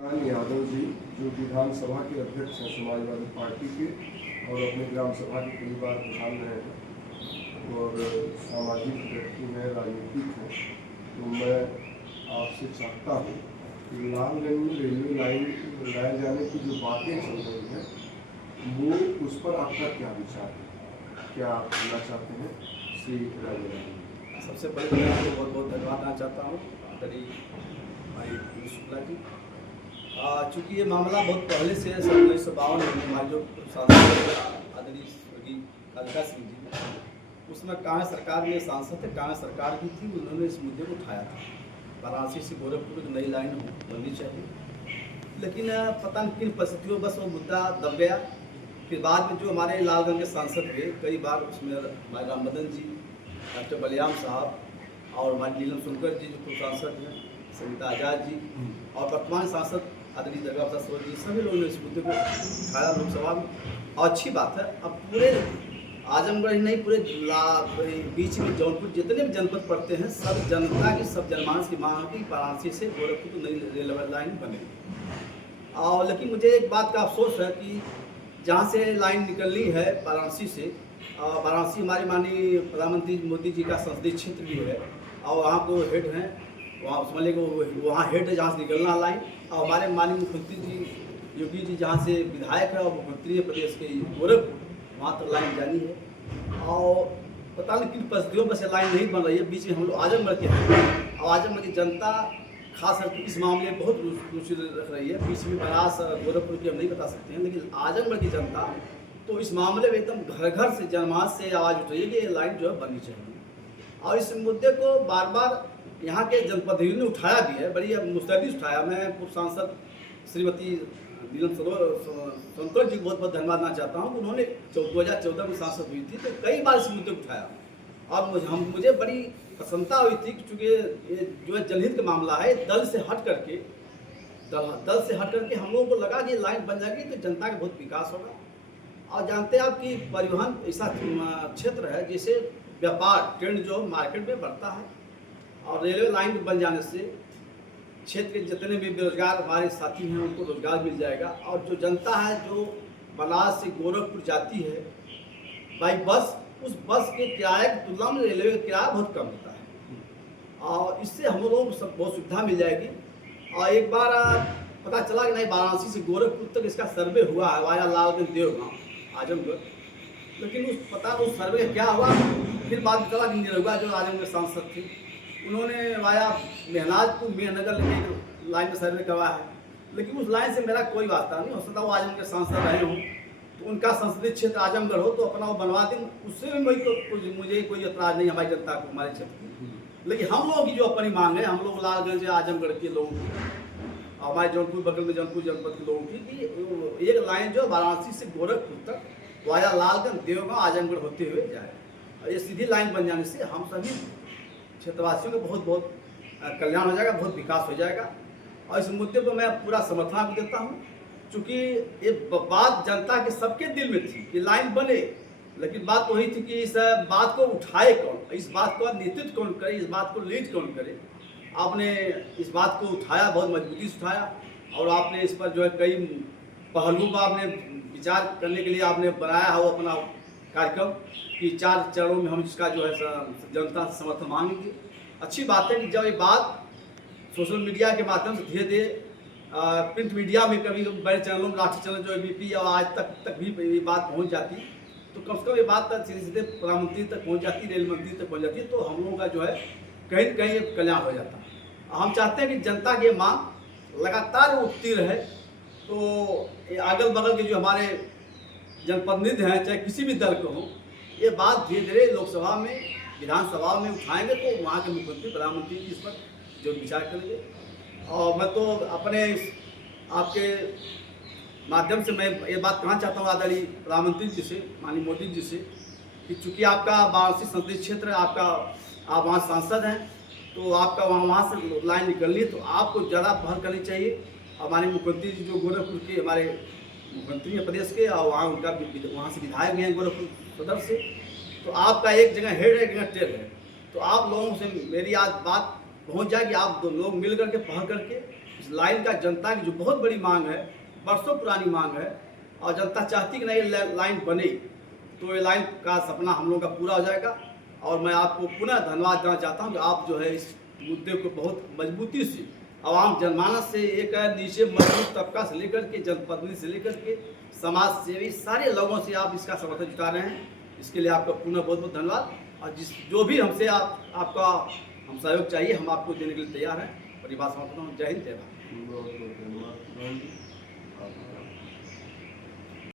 यादव जी जो विधानसभा के अध्यक्ष हैं समाजवादी पार्टी के और अपने ग्राम सभा के कई बार प्रधान रहे हैं और सामाजिक व्यक्ति हैं, राजनीतिक हैं। तो मैं आपसे चाहता हूँ कि लालगंज में रेलवे लाइन लगाए जाने की जो बातें चल रही हैं वो उस पर आपका क्या विचार है, क्या आप कहना चाहते हैं श्री राजेंद्र? सबसे पहले मैं आपको बहुत बहुत धन्यवाद देना चाहता हूँ आदरणीय भाई शुक्ला जी। चूँकि ये मामला बहुत पहले से 1952 में हमारे जो सांसद आदरणीय स्वर्गीय कालिका सिंह जी, उसमें कांग्रेस सरकार में सांसद थे, कांग्रेस सरकार भी थी, उन्होंने इस मुद्दे को उठाया था। वाराणसी से गोरखपुर की नई लाइन बननी चाहिए, लेकिन पता नहीं किन परिस्थितियों बस वो मुद्दा दब गया। फिर बाद में जो हमारे लालगंज के सांसद थे, कई बार उसमें हमारे राम बदन जी, डॉक्टर बलियाम साहब और हमारे नीलम सुनकर जी जो पूर्व सांसद हैं, सविता आजाद जी और वर्तमान सांसद आदरणीय दरगाह प्रसाद सरोज जी, सभी लोगों ने इस मुद्दे को उठाया लोकसभा में। और अच्छी बात है, अब पूरे आजमगढ़ ही नहीं, पूरे बीच में जौनपुर जितने भी जनपद पड़ते हैं, सब जनता की, सब जनमानस की मांग है कि वाराणसी से गोरखपुर को नई रेलवे लाइन बने। और लेकिन मुझे एक बात का अफसोस है कि जहाँ से लाइन निकलनी है वाराणसी से, वाराणसी हमारे माननीय प्रधानमंत्री मोदी जी का संसदीय क्षेत्र भी है और वहाँ को हेड हैं, वहाँ समझ लें कि वहाँ हेड है जहाँ से निकलना लाइन। और हमारे माननीय मुख्यमंत्री जी योगी जी जहाँ से विधायक है और मुख्यमंत्री है प्रदेश के गोरखपुर, वहाँ तक लाइन जानी है। और पता नहीं किन परिस्थितियों पर से लाइन नहीं बन रही है। बीच में हम लोग आजमगढ़ के हैं और आजमगढ़ की जनता खास करके इस मामले में बहुत रुचि रख रही है। बीच में बनास गोरखपुर की हम नहीं बता सकते हैं, लेकिन आजमगढ़ की जनता तो इस मामले में एकदम घर घर से जनमानस से आवाज़ उठ रही है कि ये लाइन जो है बननी चाहिए। और इस मुद्दे को बार बार यहाँ के जनप्रतिनिधियों ने उठाया भी है, बड़ी मुस्तैदी उठाया। मैं पूर्व सांसद श्रीमती नीलम सोनकर जी को बहुत बहुत धन्यवाद देना चाहता हूँ। उन्होंने 2014 में सांसद हुई थी तो कई बार इस मुद्दे को उठाया और मुझे बड़ी प्रसन्नता हुई थी कि चूँकि ये जो है जनहित का मामला है, दल से हट करके हम लोगों को लगा कि लाइन बन जाएगी तो जनता का बहुत विकास होगा। और जानते हैं आप कि परिवहन ऐसा क्षेत्र है जैसे व्यापार ट्रेंड जो मार्केट में बढ़ता है और रेलवे लाइन बन जाने से क्षेत्र के जितने भी बेरोजगार हमारे साथी हैं उनको रोजगार मिल जाएगा। और जो जनता है जो बनारस से गोरखपुर जाती है बाई बस, उस बस के किराए की तुलना में रेलवे का किराया बहुत कम होता है और इससे हम लोगों को सब बहुत सुविधा मिल जाएगी। और एक बार पता चला कि नहीं वाराणसी से गोरखपुर तक इसका सर्वे हुआ है वाया लालगंज देवगांव आजमगढ़, लेकिन उस सर्वे क्या हुआ फिर बाद में चला कि निरहुआ जो आजमगढ़ सांसद थे उन्होंने वाया मेहनाजपुर मेहनगर के लाइन में सर्वे करवाया है, लेकिन उस लाइन से मेरा कोई वास्ता नहीं। हो सकता वो आजमगढ़ सांसद रहे हों तो उनका संसदीय क्षेत्र आजमगढ़ हो तो अपना वो बनवा दें, उससे भी मुझे कोई एतराज़ नहीं हमारी जनता को, हमारे क्षेत्र की। लेकिन हम लोगों की जो अपनी मांग है, हम लोग लालगंज आजमगढ़ के लोगों की, हमारे जौनपुर बगल में जौनपुर जनपद के लोगों की कि एक लाइन जो वाराणसी से गोरखपुर तक वाया लालगंज देवगांव आजमगढ़ होते हुए जाए। और ये सीधी लाइन बन जाने से हम सभी क्षेत्रवासियों का बहुत बहुत कल्याण हो जाएगा, बहुत विकास हो जाएगा। और इस मुद्दे पर मैं पूरा समर्थन देता हूँ, चूँकि ये बात जनता के सबके दिल में थी कि लाइन बने, लेकिन बात वही थी कि इस बात को उठाए कौन, इस बात का नेतृत्व कौन करे, इस बात को लीड कौन करे। आपने इस बात को उठाया, बहुत मजबूती से उठाया और आपने इस पर जो है कई पहलुओं का आपने विचार करने के लिए आपने बनाया है वो अपना कार्यक्रम कि 4 चरणों में हम इसका जो है जनता से समर्थन मांगेंगे। अच्छी बात है कि जब ये बात सोशल मीडिया के माध्यम से धीरे धीरे प्रिंट मीडिया में कभी बड़े चैनलों में राष्ट्रीय चैनल जो ABP और आज तक भी ये बात पहुंच जाती तो कम से कम ये बात सीधे सीधे प्रधानमंत्री तक पहुंच जाती, रेल मंत्री तक पहुंच जाती, तो हम लोगों का जो है कहीं न कहीं कल्याण हो जाता। हम चाहते हैं कि जनता की मांग लगातार उठती रहे, तो अगल बगल के जो हमारे जनप्रतिनिधि हैं चाहे किसी भी दल को हो, ये बात धीरे धीरे लोकसभा में विधानसभा में उठाएंगे तो वहाँ के मुख्यमंत्री प्रधानमंत्री जी इस पर जो विचार करेंगे। और मैं तो अपने आपके माध्यम से मैं ये बात कहना चाहता हूँ आदरणीय प्रधानमंत्री जी से, माननीय मोदी जी से, कि चूँकि आपका वाराणसी संसदीय क्षेत्र है, आप वहाँ सांसद हैं तो आपका वहाँ से लाइन निकलनी है तो आपको ज़्यादा पहल करनी चाहिए। हमारे मुख्यमंत्री जी जो गोरखपुर के हमारे मुख्यमंत्री हैं प्रदेश के और वहाँ उनका वहाँ से विधायक भी हैं गोरखपुर सदर से, तो आपका एक जगह हेड है, एक जगह टेल है, तो आप लोगों से मेरी आज बात पहुँच जाए कि आप 2 लोग मिल करके पहल करके इस लाइन का जनता की जो बहुत बड़ी मांग है, बरसों पुरानी मांग है, और जनता चाहती कि नहीं लाइन बने, तो ये लाइन का सपना हम लोगों का पूरा हो जाएगा। और मैं आपको पुनः धन्यवाद देना चाहता हूँ कि आप जो है इस मुद्दे को बहुत मजबूती से आवाम जनमानस से, एक नीचे मजबूत तबका से लेकर के, जनप्रतिनिधि से लेकर के समाज सेवी सारे लोगों से आप इसका समर्थन जुटा रहे हैं। इसके लिए आपका पुनः बहुत बहुत धन्यवाद। और जो भी हमसे आपका हम सहयोग चाहिए, हम आपको देने के लिए तैयार हैं। परिवार समर्थन, जय हिंद, जय भारत। बहुत बहुत धन्यवाद।